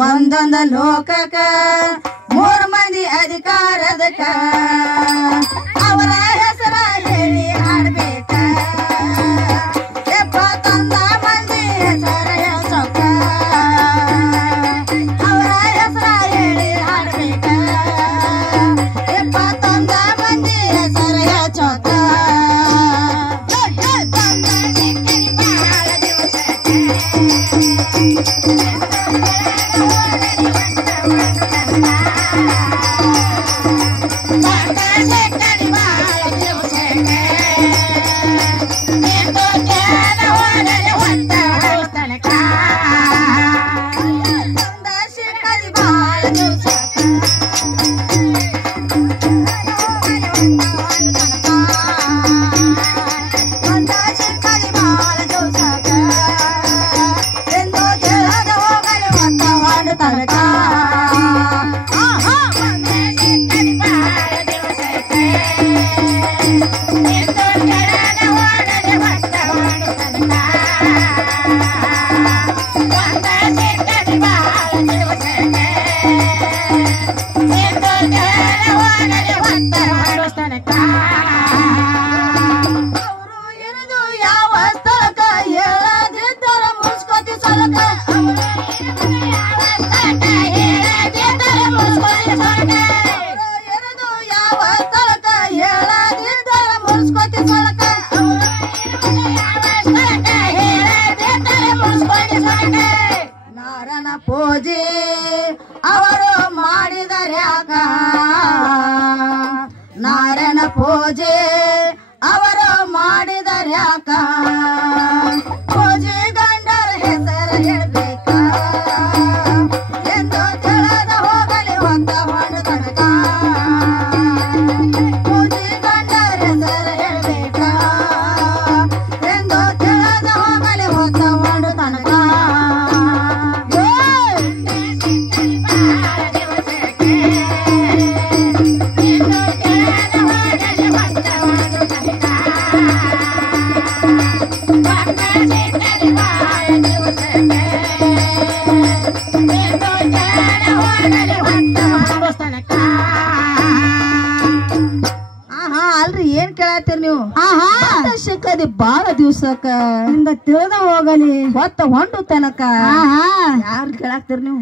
ಒಂದೊಂದ ಲೋಕಕ ಮೂರು ಮಂದಿ ಅಧಿಕಾರದಕ ಅವರ ಹೆಸರ ಹೇಳಿ ಹಾಡ್ಬೇಕ 71 ಮಂದಿ ಹೆಸರ ಹೇಳ್ಸೋಕ ಅವರ ಹೆಸರ ಹೇಳಿ ಹಾಡ್ಬೇಕ 71 ಮಂದಿ ಹೆಸರ ಹೇಳ್ಸೋಕ ನಾರನ ಪೂಜೆ ಅವರು ಮಾಡಿದರ್ಯಾಕ ನಾರನ ಪೂಜೆ ಅವರು ಮಾಡಿದರ್ಯಾಕ ಪೂಜೆ ಗಂಡರ ಹೆಸರು ಹೇಳ್ಬೇಕ ಎಂದು ತಿಳಿದ ಹೋಗಲಿ ಹೊತ್ತ ಹೊಂಡ ತನಕ ಪೂಜೆ ಗಂಡರ ಹೆಸರು ಹೇಳ್ಬೇಕ ಎಂದು ತಿಳಿದ ಹೋಗಲಿ ಹೊತ್ತ ಹೊಂಡ ತನಕ ಅಲ್ರಿ ಏನ್ ಕೇಳತ್ತೀರಿ ನೀವು ಸಿಕ್ಕದಿ ಬಾಳ ದಿವ್ಸಕ್ಕ ನಿಂದ ತಿಳಿದ ಹೋಗಲಿ ಹೊತ್ತ ಹೊಂಡು ತನಕ ಯಾರು ಕೇಳಾಕ್ತಿರಿ ನೀವು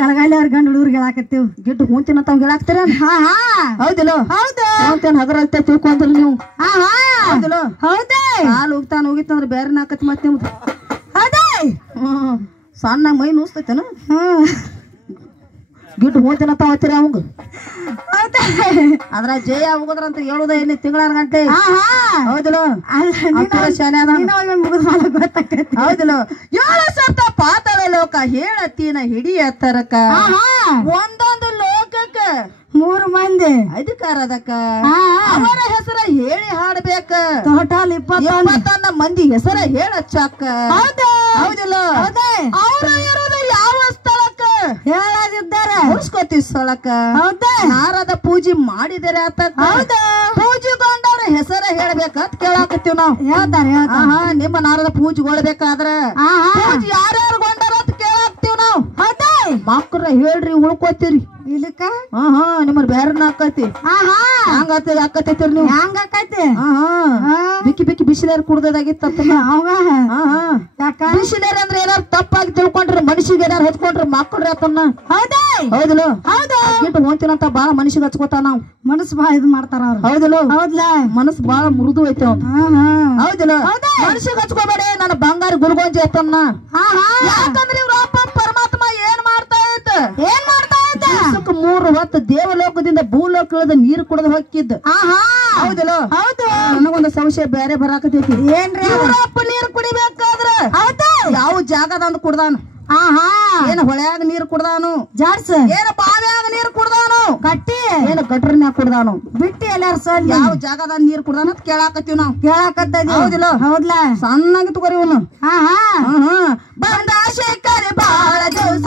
ಗಲಗಾಲಿ ಅವ್ರ ಗಂಡ ಹುಡುಗರು ಹೇಳಾಕತ್ತೀವಿ ಗಿಡ್ಡು ಹೂಂತಿನ ತಾವ್ ಹೇಳಾಕ್ತೀರ ಹೌದಿಲ್ಲ ಹೌದೇನ್ ಹಗರಲ್ತೆ ತಿಳ್ಕೊಂಡ್ರಿ ನೀವು ಹೌದಿಲ್ಲ ಹೌದೇ ಹಾಲು ಹೋಗ್ತಾನ ಹೋಗಿತ್ತಂದ್ರ ಬೇರೆ ನಾಕತ್ ಮತ್ ನಿಮ್ದು ಹೌದೇ ಸಣ್ಣ ಮೈ ನೂಸ್ತೈತೇನ ಗಿಡ್ಡು ಹೂಂತಿನ ತಾವತ್ತೀರಿ ಅವಂಗ ಅದ್ರ ಜಯ ಹೋಗೋದ್ರಂತ ಹೇಳುದ ಇಲ್ಲಿ ತಿಂಗಳಾರ ಗಂಟೆ ಹೌದಿಲ್ಲ ಹೌದಿಲ್ಲ 7 ಸಪ್ತ ಪಾತಾಳ ಲೋಕ ಹೇಳತ್ತೀನ ಹಿಡಿಯ ತರಕ ಒಂದೊಂದು ಲೋಕಕ್ಕ 3 ಮಂದಿ ಅಧಿಕಾರದಕ್ಕ ಅವರ ಹೆಸರ ಹೇಳಿ ಹಾಡ್ಬೇಕ ಟೋಟಲ್ 21 ಮಂದಿ ಹೆಸರ ಹೇಳಚ್ಚಕ್ಕ ಹೌದಿಲ್ಲ ಅವ್ರ ಇರೋದು ಯಾವ ಸ್ಥಳಕ್ಕ ಹೇಳದಿದ್ದಾರೆ ಉಳಿಸ್ಕೋತಿ ಸ್ಥಳಕ್ಕ ನಾರದ ಪೂಜೆ ಮಾಡಿದರೆ ಆತಕ್ಕ ಪೂಜೆಗೊಂಡವ್ರ ಹೆಸರ ಹೇಳ್ಬೇಕಂತ ಕೇಳಾಕತ್ತೀವ್ ನಾವ್ ಹೇಳ್ತಾರೆ ನಿಮ್ಮ ನಾರದ ಪೂಜೆಗೊಳ್ಬೇಕಾದ್ರ ಯಾರ್ಯಾರು ಗೊಂಡಾರ ಅಂತ ಕೇಳಾಕ್ತಿವ್ ನಾವ್ ಮಕ್ರ ಹೇಳ್ರಿ ಉಳ್ಕೋತೀರಿ ಇಲ್ಲಿಕ ನಿಮ್ಮನ್ ಬ್ಯಾರನ ಆಕತಿ ಹಂಗ ಆಕತೈತಿರಿ ನೀವು ಹಂಗ ಆಕೈತಿ ಬಿಕ್ಕಿ ಬಿಕ್ಕಿ ಬಿಸಿಲೇರ್ ಕುಡ್ದಾಗಿತ್ತ ಯಾಕ ಬಿಸಿಲೇರ್ ಅಂದ್ರೆ ಏನಾರು ತಪ್ಪಾಗಿ ತಿಳ್ಕೊಂಡ್ರಿ ಮನುಷ್ಯಗೆ ಏನಾರು ಹಚ್ಕೊಂಡ್ರಿ ಮಕ್ಳ್ರಿ ಆತನ್ನ ಹೌದಿಲ್ಲ ಇಟ್ಟು ಹೋಗ್ತೀನಂತ ಬಾಳ ಮನುಷ್ಯಗೆ ಹಚ್ಕೋತಾನ ನಾವ್ ಮನಸ್ಸು ಬಾಳ ಇದು ಮಾಡ್ತಾರ ಅವ್ರು ಹೌದಿಲ್ಲ ಹೌದ್ಲ ಮನಸ್ಸು ಬಾಳ ಮೃದು ಐತೆ ಹೌದಿಲ್ಲ ಮನುಷ್ಯಗೆ ಹಚ್ಕೋಬೇಡಿ ನನ್ನ ಬಂಗಾರ ಗುಲ್ಗೊಂಜಿ ಐತನ್ನ ಯಾಕಂದ್ರೆ ಇವ್ರ ಅಪ್ಪ ಪರಮಾತ್ಮ ಏನ್ ಮಾಡ್ತಾ ಇದ್ದ ಮೂರು ಹೊತ್ತು ದೇವಲೋಕದಿಂದ ಭೂಲೋಕ ಇಳಿದ ನೀರು ಕುಡಿದು ಹೊಕ್ಕಿದ್ದ ಹೌದಿಲ್ಲ ಹೌದು ನನಗೊಂದು ಸಂಶಯ ಬೇರೆ ಬರಾಕತೈತಿ ಏನ್ರಿ ಅಪ್ಪ ನೀರು ಕುಡಿಬೇಕಾದ್ರ ಯಾವ ಜಾಗದಂದು ಕುಡ್ದಾನ ಏನ ಹೊಳ್ಯಾಗ ನೀರು ಕುಡ್ದಾನು ಜಾಡ್ಸ ಏನ ಬಾವ್ಯಾಗ ನೀರು ಕುಡ್ದಾನು ಕಟ್ಟಿ ಏನ ಗಟ್ರನ್ಯಾಗ ಕುಡ್ದಾನು ಬಿಟ್ಟಿ ಎಲ್ಲಾರ ಯಾವ ಜಾಗದ ನೀರ್ ಕುಡ್ದಾನ ಅಂತ ಕೇಳಾಕತ್ತೀವಿ ನಾವ್ ಕೇಳಾಕತ್ತ ಹೌದಿಲ್ಲ ಹೌದ್ಲ ಸಣ್ಣಾಗಿ ತಗೋರಿ ಇವನು ಬಂದ ಶೇಖರಿ ಬಾಳ ದಿವಸ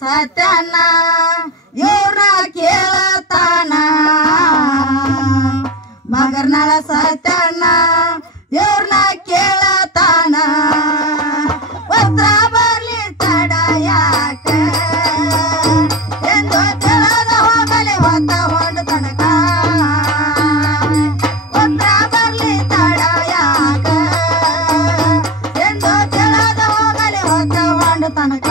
ಸತ್ಯನ ಇವ್ರ ಕೇಳತಾನ ಮಗರ್ನಾಳ ಸತ್ಯನ ಇವ್ರನ್ನ ಕೇಳತಾನ ಪತ್ರ ಬರ್ಲಿ ತಡ ಯಾಕ ಎಂದು ತಿಳಿದ ಹೋಗಲಿ ಹೊತ್ತ ಹೊಂಡು ತನಕ ಪತ್ರ ಬರ್ಲಿ ತಡ ಯಾಕ ಎಂದು ತಿಳಿದ ಹೋಗಲಿ ಹೊತ್ತ ಹೊಂಡು ತನಕ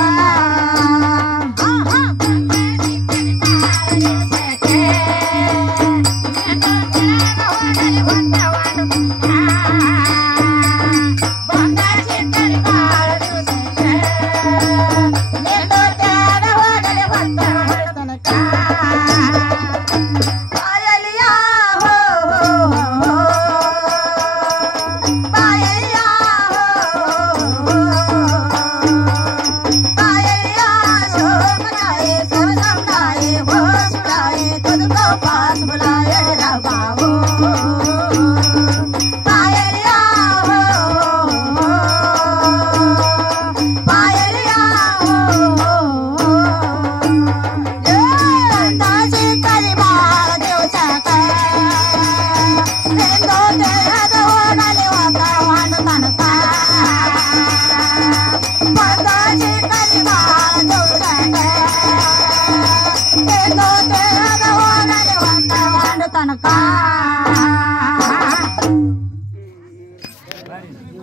ತನಕ